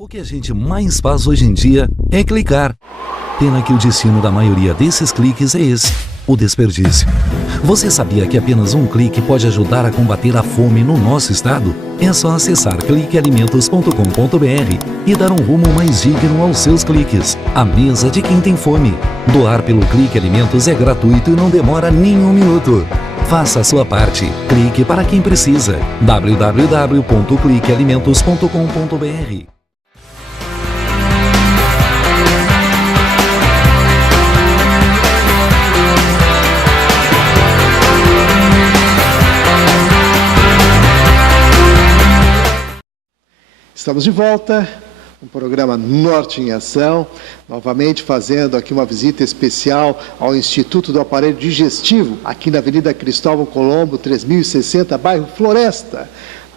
O que a gente mais faz hoje em dia é clicar. Pena que o destino da maioria desses cliques é esse, o desperdício. Você sabia que apenas um clique pode ajudar a combater a fome no nosso estado? É só acessar cliquealimentos.com.br e dar um rumo mais digno aos seus cliques. A mesa de quem tem fome. Doar pelo Clique Alimentos é gratuito e não demora nem um minuto. Faça a sua parte. Clique para quem precisa. www.cliquealimentos.com.br. Estamos de volta, no programa Norte em Ação, novamente fazendo aqui uma visita especial ao Instituto do Aparelho Digestivo, aqui na Avenida Cristóvão Colombo, 3060, bairro Floresta,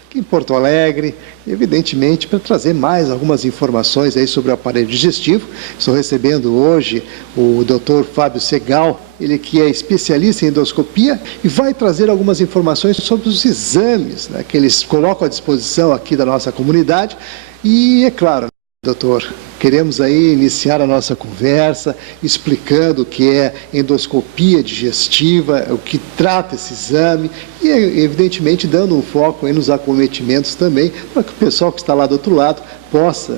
aqui em Porto Alegre, evidentemente para trazer mais algumas informações aí sobre o aparelho digestivo. Estou recebendo hoje o Dr. Fábio Segal, ele que é especialista em endoscopia e vai trazer algumas informações sobre os exames, né, que eles colocam à disposição aqui da nossa comunidade. E é claro, doutor, queremos aí iniciar a nossa conversa explicando o que é endoscopia digestiva, o que trata esse exame e, evidentemente, dando um foco aí nos acometimentos também, para que o pessoal que está lá do outro lado possa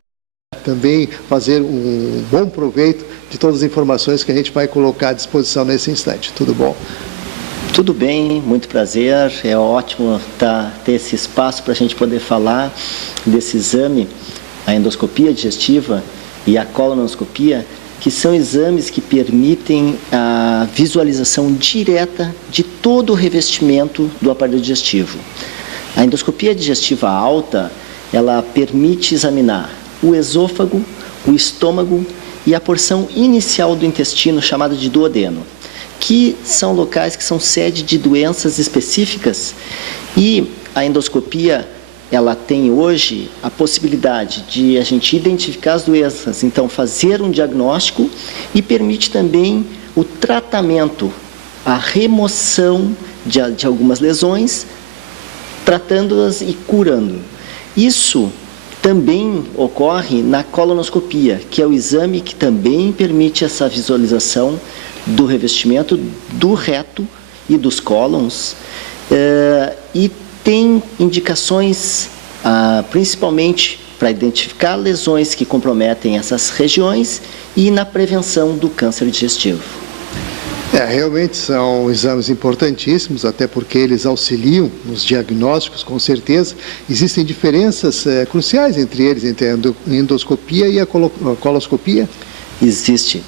também fazer um bom proveito de todas as informações que a gente vai colocar à disposição nesse instante. Tudo bom? Tudo bem, muito prazer. É ótimo ter esse espaço para a gente poder falar desse exame, a endoscopia digestiva e a colonoscopia, que são exames que permitem a visualização direta de todo o revestimento do aparelho digestivo. A endoscopia digestiva alta, ela permite examinar o esôfago, o estômago e a porção inicial do intestino, chamada de duodeno, que são locais que são sede de doenças específicas, e a endoscopia ela tem hoje a possibilidade de a gente identificar as doenças, então fazer um diagnóstico, e permite também o tratamento, a remoção de algumas lesões, tratando-as e curando. Isso também ocorre na colonoscopia, que é o exame que também permite essa visualização do revestimento do reto e dos cólons, e tem indicações principalmente para identificar lesões que comprometem essas regiões e na prevenção do câncer digestivo. Realmente são exames importantíssimos, até porque eles auxiliam nos diagnósticos, com certeza. Existem diferenças cruciais entre eles, entre a endoscopia e a coloscopia? Existe.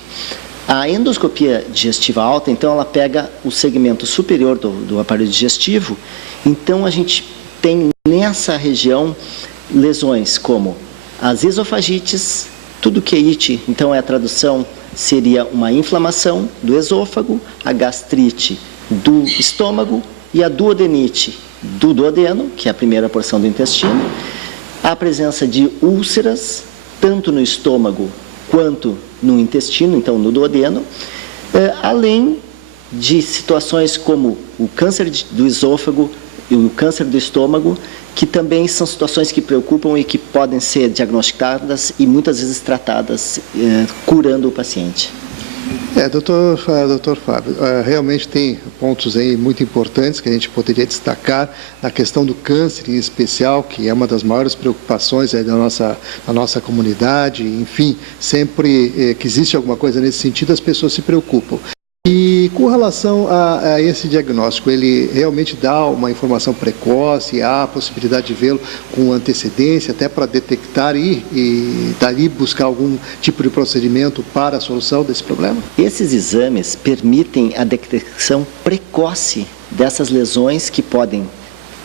A endoscopia digestiva alta, então, ela pega o segmento superior do aparelho digestivo. Então, a gente tem nessa região lesões como as esofagites, tudo que é ite, então a tradução seria uma inflamação do esôfago, a gastrite do estômago e a duodenite do duodeno, que é a primeira porção do intestino, a presença de úlceras, tanto no estômago quanto no intestino, então no duodeno, além de situações como o câncer do esôfago e o câncer do estômago, que também são situações que preocupam e que podem ser diagnosticadas e muitas vezes tratadas, curando o paciente. Doutor Fábio, realmente tem pontos aí muito importantes que a gente poderia destacar na questão do câncer em especial, que é uma das maiores preocupações aí da nossa comunidade. Enfim, sempre que existe alguma coisa nesse sentido, as pessoas se preocupam. E com relação a esse diagnóstico, ele realmente dá uma informação precoce, há a possibilidade de vê-lo com antecedência, até para detectar e dali buscar algum tipo de procedimento para a solução desse problema? Esses exames permitem a detecção precoce dessas lesões que podem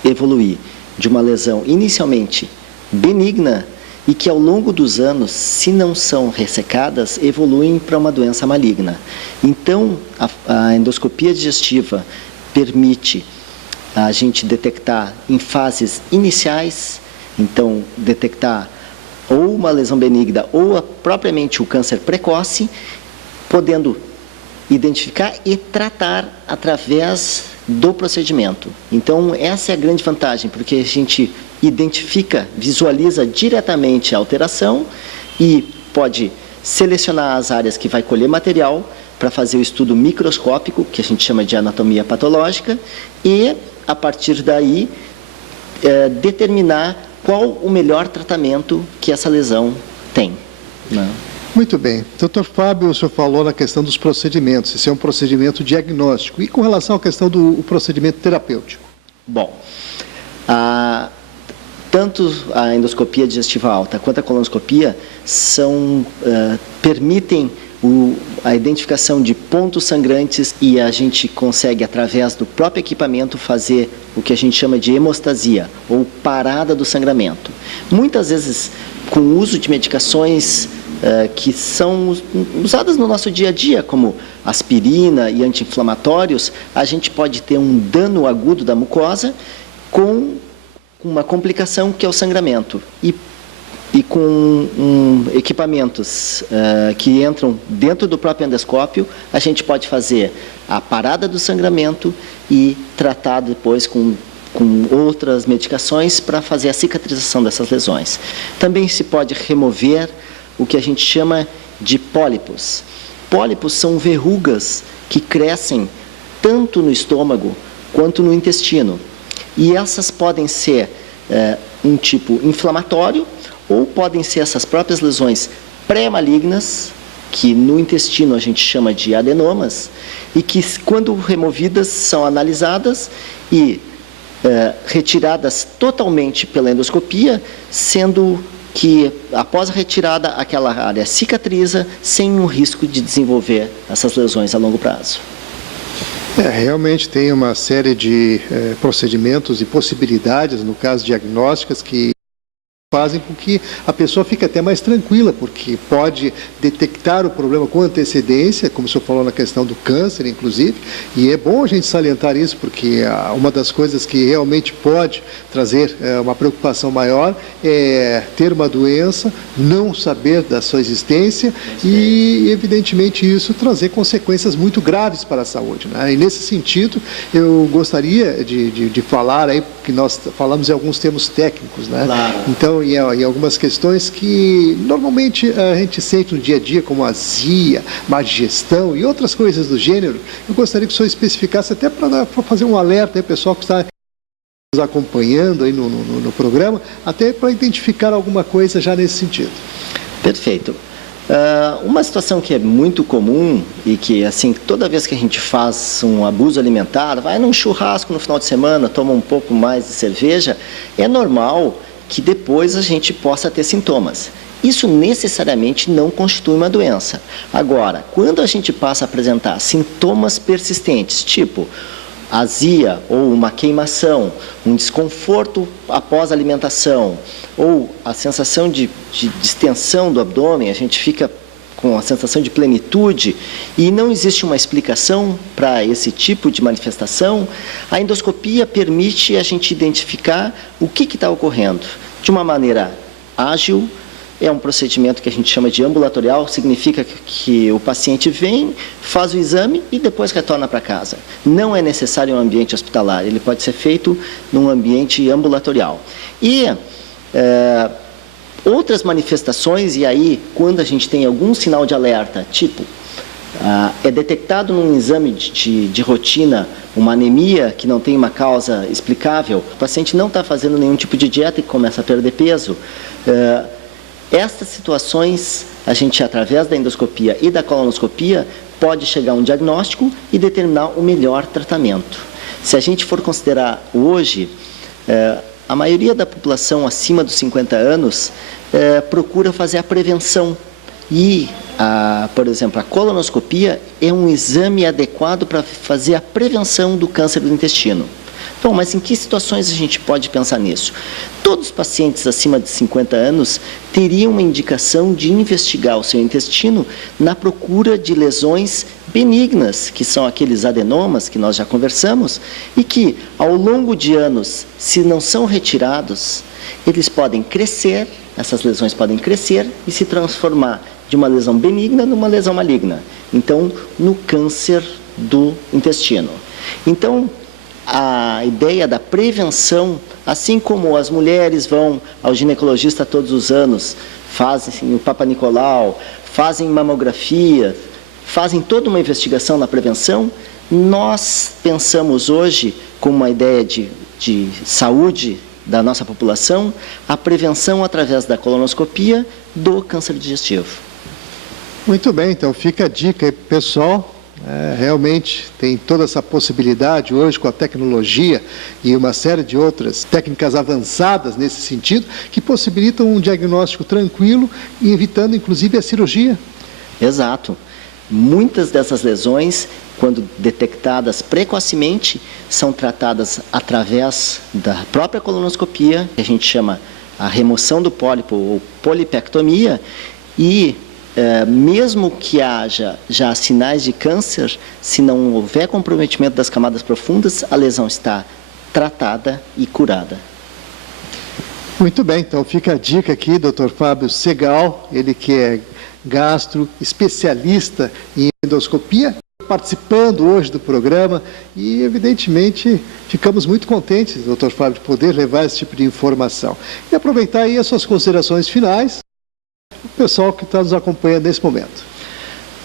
evoluir de uma lesão inicialmente benigna e que ao longo dos anos, se não são ressecadas, evoluem para uma doença maligna. Então, a endoscopia digestiva permite a gente detectar em fases iniciais, então detectar ou uma lesão benigna ou propriamente o câncer precoce, podendo identificar e tratar através do procedimento. Então, essa é a grande vantagem, porque a gente identifica, visualiza diretamente a alteração e pode selecionar as áreas que vai colher material para fazer o estudo microscópico, que a gente chama de anatomia patológica, e, a partir daí, determinar qual o melhor tratamento que essa lesão tem. Né? Muito bem. Doutor Fábio, o senhor falou na questão dos procedimentos. Esse é um procedimento diagnóstico. E com relação à questão do procedimento terapêutico? Bom, tanto a endoscopia digestiva alta quanto a colonoscopia permitem a identificação de pontos sangrantes e a gente consegue, através do próprio equipamento, fazer o que a gente chama de hemostasia, ou parada do sangramento. Muitas vezes, com o uso de medicações que são usadas no nosso dia a dia, como aspirina e anti-inflamatórios, a gente pode ter um dano agudo da mucosa com uma complicação que é o sangramento. E com equipamentos que entram dentro do próprio endoscópio, a gente pode fazer a parada do sangramento e tratar depois com outras medicações para fazer a cicatrização dessas lesões. Também se pode remover o que a gente chama de pólipos. Pólipos são verrugas que crescem tanto no estômago quanto no intestino. E essas podem ser um tipo inflamatório, ou podem ser essas próprias lesões pré-malignas, que no intestino a gente chama de adenomas, e que, quando removidas, são analisadas e retiradas totalmente pela endoscopia, sendo que, após a retirada, aquela área cicatriza sem o risco de desenvolver essas lesões a longo prazo. Realmente tem uma série de procedimentos e possibilidades, no caso diagnósticas, que fazem com que a pessoa fique até mais tranquila, porque pode detectar o problema com antecedência, como o senhor falou na questão do câncer, inclusive, e é bom a gente salientar isso, porque uma das coisas que realmente pode trazer uma preocupação maior é ter uma doença, não saber da sua existência e, evidentemente, isso trazer consequências muito graves para a saúde, né? E, nesse sentido, eu gostaria de falar aí, que nós falamos em alguns termos técnicos, né? Claro. Então, e algumas questões que normalmente a gente sente no dia a dia, como azia, má digestão e outras coisas do gênero. Eu gostaria que o senhor especificasse, até para fazer um alerta aí, pessoal que está nos acompanhando aí no programa, até para identificar alguma coisa já nesse sentido. Perfeito. Uma situação que é muito comum e que, assim, toda vez que a gente faz um abuso alimentar, vai num churrasco no final de semana, toma um pouco mais de cerveja, é normal que depois a gente possa ter sintomas. Isso necessariamente não constitui uma doença. Agora, quando a gente passa a apresentar sintomas persistentes, tipo azia ou uma queimação, um desconforto após a alimentação, ou a sensação de distensão do abdômen, a gente fica com a sensação de plenitude e não existe uma explicação para esse tipo de manifestação, a endoscopia permite a gente identificar o que está ocorrendo de uma maneira ágil. É um procedimento que a gente chama de ambulatorial, significa que o paciente vem, faz o exame e depois retorna para casa. Não é necessário um ambiente hospitalar, ele pode ser feito num ambiente ambulatorial. E outras manifestações, e aí, quando a gente tem algum sinal de alerta, tipo, é detectado num exame de rotina uma anemia que não tem uma causa explicável, o paciente não está fazendo nenhum tipo de dieta e começa a perder peso. Estas situações, a gente, através da endoscopia e da colonoscopia, pode chegar a um diagnóstico e determinar o melhor tratamento. Se a gente for considerar hoje, a maioria da população acima dos 50 anos procura fazer a prevenção. E, por exemplo, a colonoscopia é um exame adequado para fazer a prevenção do câncer do intestino. Bom, mas em que situações a gente pode pensar nisso? Todos os pacientes acima de 50 anos teriam uma indicação de investigar o seu intestino na procura de lesões benignas, que são aqueles adenomas que nós já conversamos, e que, ao longo de anos, se não são retirados, eles podem crescer, essas lesões podem crescer e se transformar de uma lesão benigna numa lesão maligna. Então, no câncer do intestino. Então, a ideia da prevenção, assim como as mulheres vão ao ginecologista todos os anos, fazem o Papa Nicolau, fazem mamografia, fazem toda uma investigação na prevenção, nós pensamos hoje, com uma ideia de saúde da nossa população, a prevenção através da colonoscopia do câncer digestivo. Muito bem, então fica a dica aí, pessoal. Realmente tem toda essa possibilidade hoje com a tecnologia e uma série de outras técnicas avançadas nesse sentido, que possibilitam um diagnóstico tranquilo e evitando inclusive a cirurgia. Exato. Muitas dessas lesões, quando detectadas precocemente, são tratadas através da própria colonoscopia, que a gente chama a remoção do pólipo ou polipectomia, e mesmo que haja já sinais de câncer, se não houver comprometimento das camadas profundas, a lesão está tratada e curada. Muito bem, então fica a dica aqui, Dr. Fábio Segal, ele que é gastro, especialista em endoscopia, participando hoje do programa e, evidentemente, ficamos muito contentes, Dr. Fábio, de poder levar esse tipo de informação. E aproveitar aí as suas considerações finais, o pessoal que está nos acompanhando nesse momento.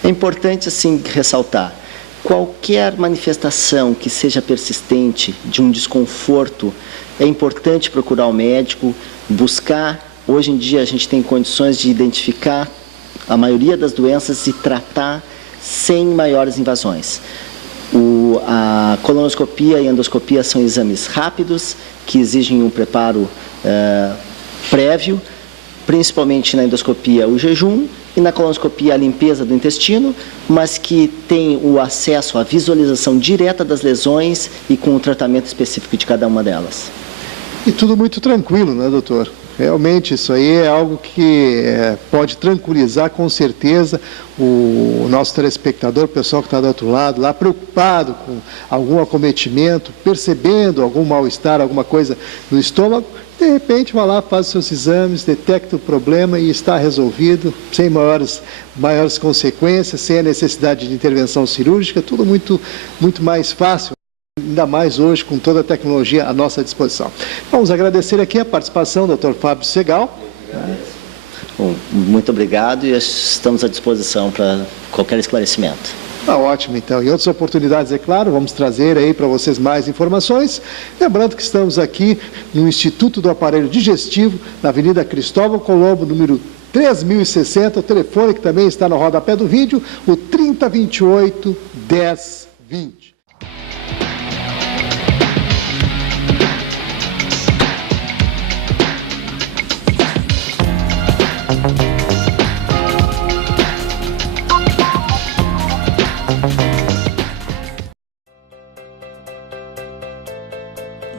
É importante, assim, ressaltar, qualquer manifestação que seja persistente de um desconforto, é importante procurar o médico, buscar. Hoje em dia a gente tem condições de identificar a maioria das doenças e tratar sem maiores invasões. A colonoscopia e a endoscopia são exames rápidos, que exigem um preparo prévio, principalmente na endoscopia o jejum e na colonoscopia a limpeza do intestino, mas que tem o acesso à visualização direta das lesões e com o tratamento específico de cada uma delas. E tudo muito tranquilo, né, doutor? Realmente, isso aí é algo que pode tranquilizar com certeza o nosso telespectador, o pessoal que está do outro lado, lá preocupado com algum acometimento, percebendo algum mal-estar, alguma coisa no estômago. De repente, vai lá, faz os seus exames, detecta o problema e está resolvido, sem maiores consequências, sem a necessidade de intervenção cirúrgica, tudo muito mais fácil. Ainda mais hoje, com toda a tecnologia à nossa disposição. Vamos agradecer aqui a participação do Dr. Fábio Segal. Bom, muito obrigado e estamos à disposição para qualquer esclarecimento. Tá ótimo, então. Em outras oportunidades, é claro, vamos trazer aí para vocês mais informações. Lembrando que estamos aqui no Instituto do Aparelho Digestivo, na Avenida Cristóvão Colombo, número 3060. O telefone que também está no rodapé do vídeo, o 3028 1020.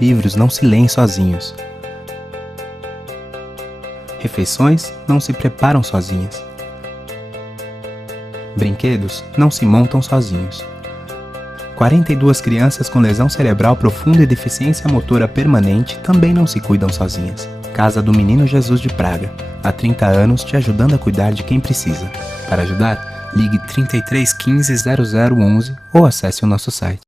Livros não se leem sozinhos. Refeições não se preparam sozinhas. Brinquedos não se montam sozinhos. 42 crianças com lesão cerebral profunda e deficiência motora permanente também não se cuidam sozinhas. Casa do Menino Jesus de Praga. Há 30 anos te ajudando a cuidar de quem precisa. Para ajudar, ligue 33 15 0011 ou acesse o nosso site.